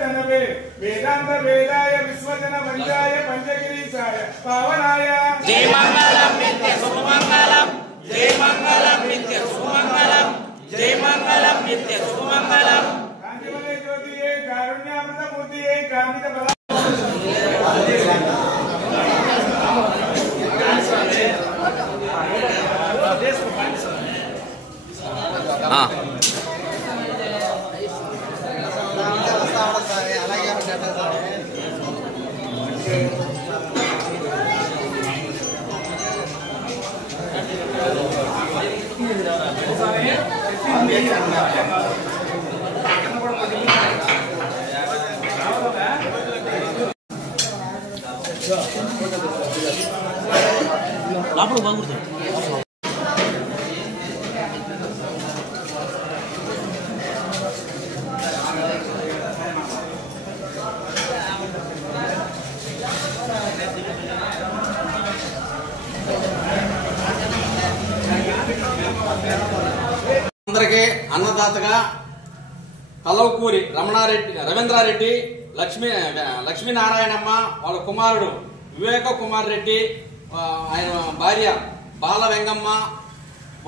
तनवे वेदांत वेदाय विश्वजन वंजाय पंचगिरीशाय पावनाय जय मंगलम नित्य शुभमंगलम जय मंगलम नित्य शुभमंगलम जय मंगलम नित्य शुभमंगलम कांतिमय ज्योतिये कारुण्यामृत मूर्तिये कामित बला లోపల బాగుంటుంది అందరికీ అన్నదాతగా కలవకూరి రవీంద్రారెడ్డి లక్ష్మీనారాయణమ్మ వాళ్ళ కుమారుడు వివేక కుమార్ రెడ్డి ఆయన భార్య బాల వెంగమ్మ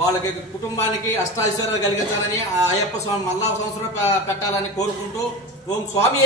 వాళ్ళకి కుటుంబానికి అష్టాైశ్వర్యాలు కలిగించాలని ఆ అయ్యప్ప స్వామి మళ్ళా సంవత్సరం పెట్టాలని కోరుకుంటూ ఓం స్వామి.